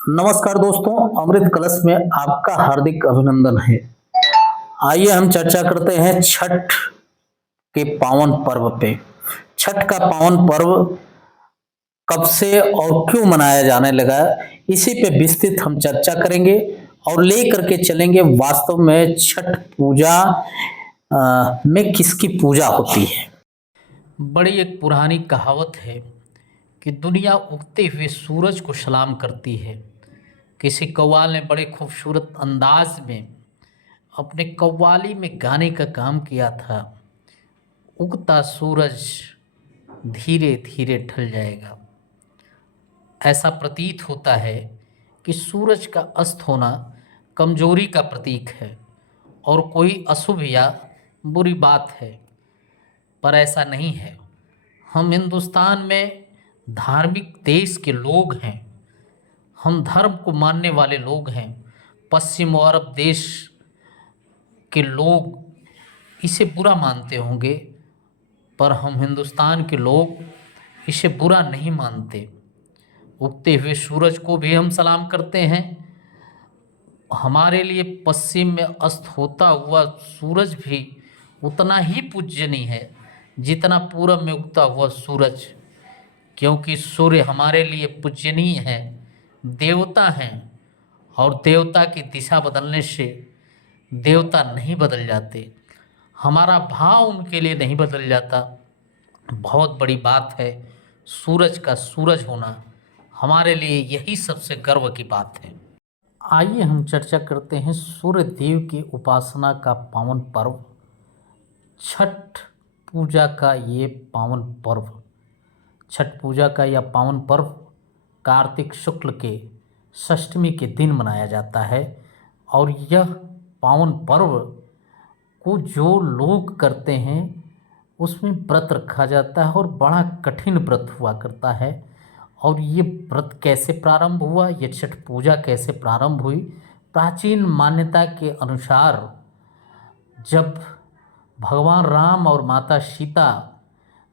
नमस्कार दोस्तों, अमृत कलश में आपका हार्दिक अभिनंदन है। आइए हम चर्चा करते हैं छठ के पावन पर्व पे। छठ का पावन पर्व कब से और क्यों मनाया जाने लगा, इसी पे विस्तृत हम चर्चा करेंगे और लेकर के चलेंगे वास्तव में छठ पूजा में किसकी पूजा होती है। बड़ी एक पुरानी कहावत है कि दुनिया उगते हुए सूरज को सलाम करती है। किसी कव्वाल ने बड़े खूबसूरत अंदाज में अपने कव्वाली में गाने का काम किया था, उगता सूरज धीरे धीरे ढल जाएगा। ऐसा प्रतीत होता है कि सूरज का अस्त होना कमजोरी का प्रतीक है और कोई अशुभ या बुरी बात है, पर ऐसा नहीं है। हम हिंदुस्तान में धार्मिक देश के लोग हैं, हम धर्म को मानने वाले लोग हैं। पश्चिम और अरब देश के लोग इसे बुरा मानते होंगे, पर हम हिंदुस्तान के लोग इसे बुरा नहीं मानते। उगते हुए सूरज को भी हम सलाम करते हैं। हमारे लिए पश्चिम में अस्त होता हुआ सूरज भी उतना ही पूजनीय है जितना पूरब में उगता हुआ सूरज, क्योंकि सूर्य हमारे लिए पूजनीय है, देवता हैं, और देवता की दिशा बदलने से देवता नहीं बदल जाते, हमारा भाव उनके लिए नहीं बदल जाता। बहुत बड़ी बात है सूरज का सूरज होना, हमारे लिए यही सबसे गर्व की बात है। आइए हम चर्चा करते हैं सूर्य देव की उपासना का पावन पर्व छठ पूजा का। ये पावन पर्व, छठ पूजा का यह पावन पर्व कार्तिक शुक्ल के षष्ठमी के दिन मनाया जाता है। और यह पावन पर्व को जो लोग करते हैं उसमें व्रत रखा जाता है और बड़ा कठिन व्रत हुआ करता है। और ये व्रत कैसे प्रारंभ हुआ, ये छठ पूजा कैसे प्रारंभ हुई? प्राचीन मान्यता के अनुसार जब भगवान राम और माता सीता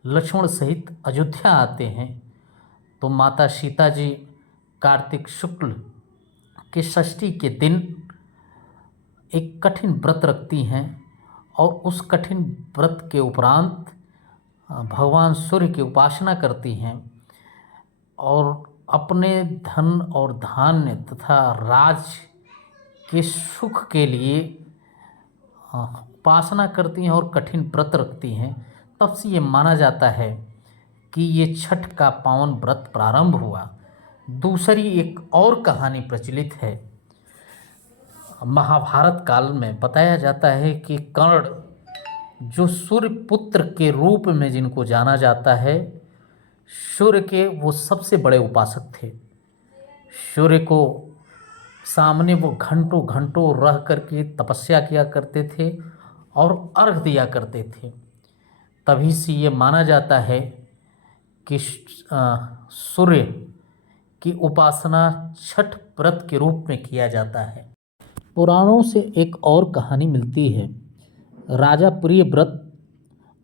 लक्ष्मण सहित अयोध्या आते हैं तो माता सीता जी कार्तिक शुक्ल के षष्ठी के दिन एक कठिन व्रत रखती हैं और उस कठिन व्रत के उपरांत भगवान सूर्य की उपासना करती हैं और अपने धन और धान्य तथा राज के सुख के लिए उपासना करती हैं और कठिन व्रत रखती हैं। तब से ये माना जाता है कि ये छठ का पावन व्रत प्रारंभ हुआ। दूसरी एक और कहानी प्रचलित है। महाभारत काल में बताया जाता है कि कर्ण, जो सूर्य पुत्र के रूप में जिनको जाना जाता है, सूर्य के वो सबसे बड़े उपासक थे। सूर्य को सामने वो घंटों घंटों रह करके तपस्या किया करते थे और अर्घ दिया करते थे। तभी से ये माना जाता है कि सूर्य की उपासना छठ व्रत के रूप में किया जाता है। पुराणों से एक और कहानी मिलती है। राजा प्रियव्रत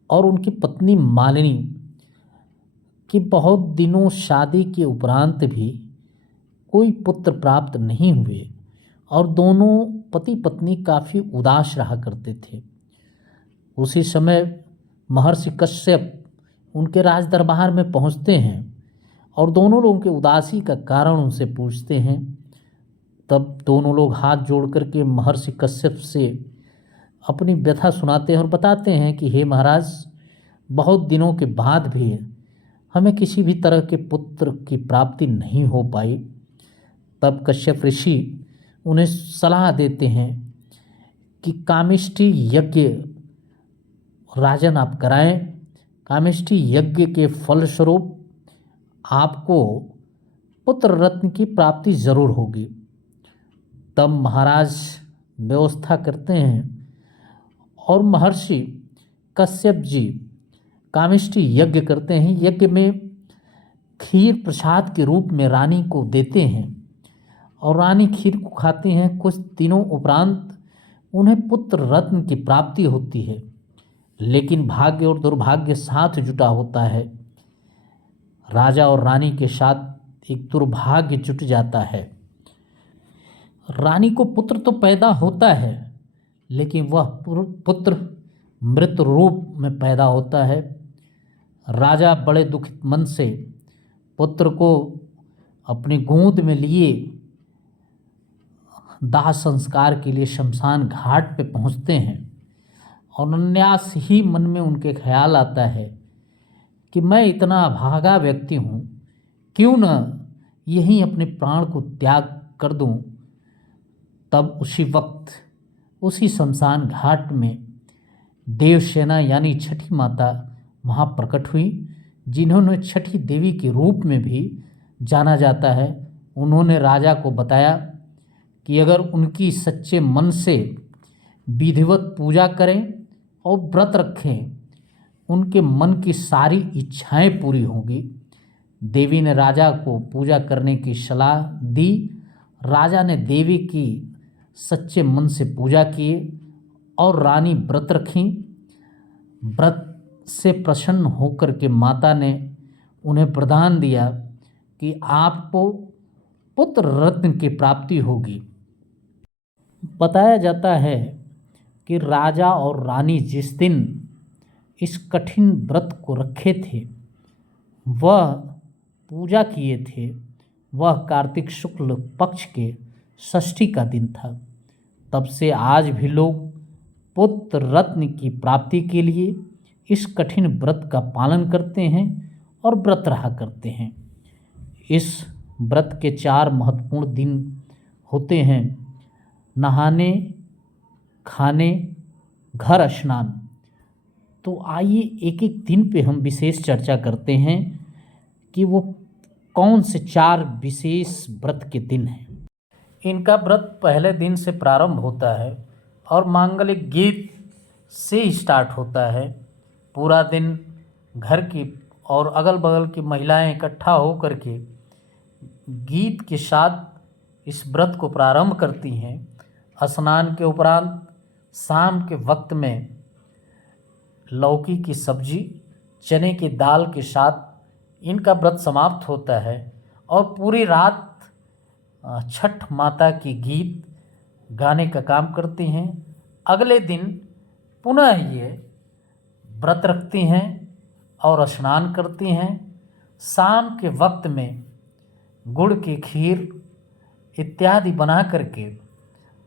और उनकी पत्नी मालिनी की बहुत दिनों शादी के उपरांत भी कोई पुत्र प्राप्त नहीं हुए और दोनों पति पत्नी काफ़ी उदास रहा करते थे। उसी समय महर्षि कश्यप उनके राज दरबार में पहुंचते हैं और दोनों लोगों के उदासी का कारण उनसे पूछते हैं। तब दोनों लोग हाथ जोड़ करके महर्षि कश्यप से अपनी व्यथा सुनाते हैं और बताते हैं कि हे महाराज, बहुत दिनों के बाद भी हमें किसी भी तरह के पुत्र की प्राप्ति नहीं हो पाई। तब कश्यप ऋषि उन्हें सलाह देते हैं कि कामिष्ठी यज्ञ राजन आप कराएं। कामिष्ठी यज्ञ के फलस्वरूप आपको पुत्र रत्न की प्राप्ति जरूर होगी। तब महाराज व्यवस्था करते हैं और महर्षि कश्यप जी कामिष्ठी यज्ञ करते हैं। यज्ञ में खीर प्रसाद के रूप में रानी को देते हैं और रानी खीर को खाती हैं। कुछ दिनों उपरांत उन्हें पुत्र रत्न की प्राप्ति होती है, लेकिन भाग्य और दुर्भाग्य साथ जुटा होता है। राजा और रानी के साथ एक दुर्भाग्य जुट जाता है। रानी को पुत्र तो पैदा होता है, लेकिन वह पुत्र मृत रूप में पैदा होता है। राजा बड़े दुखित मन से पुत्र को अपनी गोद में लिए दाह संस्कार के लिए शमशान घाट पे पहुंचते हैं और अनायास ही मन में उनके ख्याल आता है कि मैं इतना अभागा व्यक्ति हूँ, क्यों न यहीं अपने प्राण को त्याग कर दूँ। तब उसी वक्त उसी शमशान घाट में देवसेना यानी छठी माता वहाँ प्रकट हुई, जिन्होंने छठी देवी के रूप में भी जाना जाता है। उन्होंने राजा को बताया कि अगर उनकी सच्चे मन से विधिवत पूजा करें और व्रत रखें, उनके मन की सारी इच्छाएं पूरी होंगी। देवी ने राजा को पूजा करने की सलाह दी। राजा ने देवी की सच्चे मन से पूजा किए और रानी व्रत रखी। व्रत से प्रसन्न होकर के माता ने उन्हें वरदान दिया कि आपको पुत्र रत्न की प्राप्ति होगी। बताया जाता है कि राजा और रानी जिस दिन इस कठिन व्रत को रखे थे, वह पूजा किए थे, वह कार्तिक शुक्ल पक्ष के षष्ठी का दिन था। तब से आज भी लोग पुत्र रत्न की प्राप्ति के लिए इस कठिन व्रत का पालन करते हैं और व्रत रहा करते हैं। इस व्रत के 4 महत्वपूर्ण दिन होते हैं: नहाने, खाने, घर स्नान। तो आइए एक एक दिन पे हम विशेष चर्चा करते हैं कि वो कौन से 4 विशेष व्रत के दिन हैं। इनका व्रत पहले दिन से प्रारंभ होता है और मांगलिक गीत से स्टार्ट होता है। पूरा दिन घर की और अगल बगल की महिलाएं इकट्ठा होकर के गीत के साथ इस व्रत को प्रारंभ करती हैं। स्नान के उपरांत शाम के वक्त में लौकी की सब्जी, चने की दाल के साथ इनका व्रत समाप्त होता है और पूरी रात छठ माता की गीत गाने का काम करती हैं। अगले दिन पुनः ये व्रत रखती हैं और स्नान करती हैं। शाम के वक्त में गुड़ की खीर इत्यादि बना करके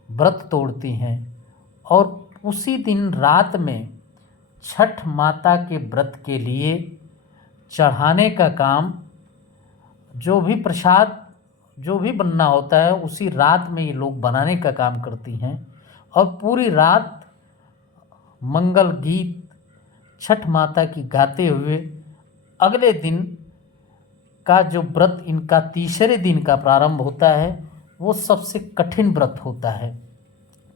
व्रत तोड़ती हैं और उसी दिन रात में छठ माता के व्रत के लिए चढ़ाने का काम, जो भी प्रसाद जो भी बनना होता है, उसी रात में ये लोग बनाने का काम करती हैं और पूरी रात मंगल गीत छठ माता की गाते हुए अगले दिन का जो व्रत इनका तीसरे दिन का प्रारंभ होता है, वो सबसे कठिन व्रत होता है।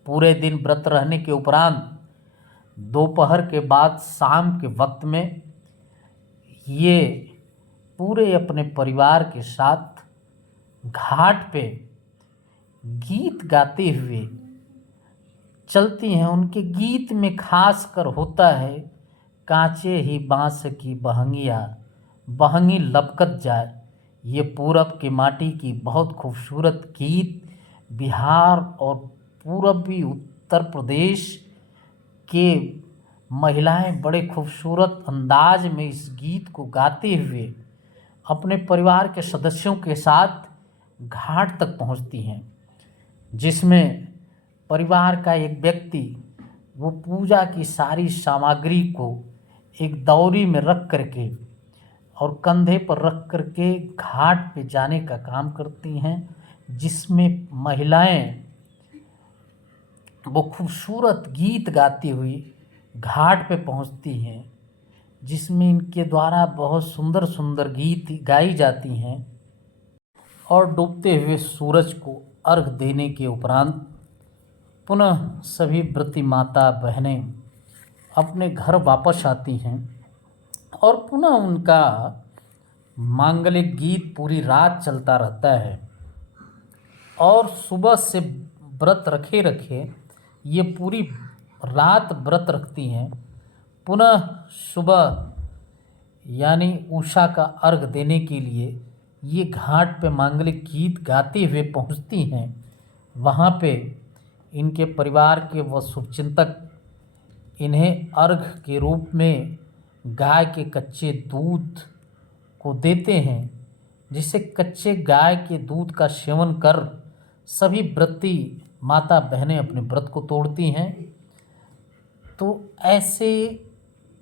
पूरे दिन व्रत रहने के उपरांत दोपहर के बाद शाम के वक्त में ये पूरे अपने परिवार के साथ घाट पे गीत गाते हुए चलती हैं। उनके गीत में खास कर होता है, कांचे ही बांस की बहंगिया बहंगी लपकत जाए। ये पूरब की माटी की बहुत खूबसूरत गीत बिहार और पूर्वी उत्तर प्रदेश के महिलाएं बड़े खूबसूरत अंदाज में इस गीत को गाते हुए अपने परिवार के सदस्यों के साथ घाट तक पहुंचती हैं, जिसमें परिवार का एक व्यक्ति वो पूजा की सारी सामग्री को एक दौरी में रख करके और कंधे पर रख करके घाट पे जाने का काम करती हैं, जिसमें महिलाएं वो खूबसूरत गीत गाती हुई घाट पे पहुंचती हैं, जिसमें इनके द्वारा बहुत सुंदर सुंदर गीत गाई जाती हैं। और डूबते हुए सूरज को अर्घ देने के उपरांत पुनः सभी व्रती माता बहनें अपने घर वापस आती हैं और पुनः उनका मांगलिक गीत पूरी रात चलता रहता है और सुबह से व्रत रखे रखे ये पूरी रात व्रत रखती हैं। पुनः सुबह यानी उषा का अर्घ देने के लिए ये घाट पे मांगलिक गीत गाते हुए पहुंचती हैं। वहाँ पे इनके परिवार के व शुभचिंतक इन्हें अर्घ के रूप में गाय के कच्चे दूध को देते हैं, जिससे कच्चे गाय के दूध का सेवन कर सभी व्रती माता बहनें अपने व्रत को तोड़ती हैं। तो ऐसे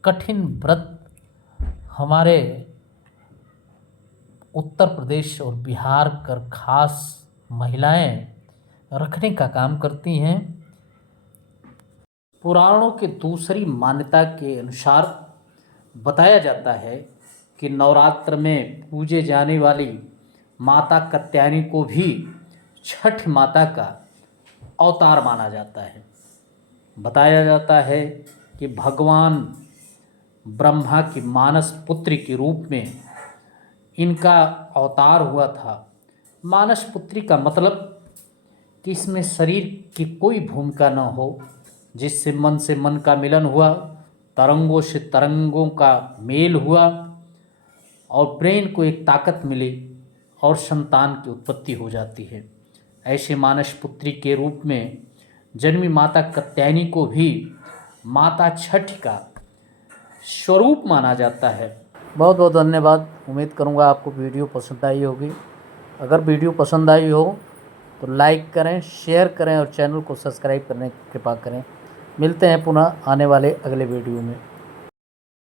कठिन व्रत हमारे उत्तर प्रदेश और बिहार कर खास महिलाएं रखने का काम करती हैं। पुराणों के दूसरी मान्यता के अनुसार बताया जाता है कि नवरात्र में पूजे जाने वाली माता कात्यायनी को भी छठ माता का अवतार माना जाता है। बताया जाता है कि भगवान ब्रह्मा की मानस पुत्री के रूप में इनका अवतार हुआ था। मानस पुत्री का मतलब कि इसमें शरीर की कोई भूमिका न हो, जिससे मन से मन का मिलन हुआ, तरंगों से तरंगों का मेल हुआ और ब्रेन को एक ताकत मिली और संतान की उत्पत्ति हो जाती है। ऐसे मानस पुत्री के रूप में जन्मी माता कात्यायनी को भी माता छठ का स्वरूप माना जाता है। बहुत बहुत धन्यवाद। उम्मीद करूँगा आपको वीडियो पसंद आई होगी। अगर वीडियो पसंद आई हो तो लाइक करें, शेयर करें और चैनल को सब्सक्राइब करने की कृपा करें। मिलते हैं पुनः आने वाले अगले वीडियो में।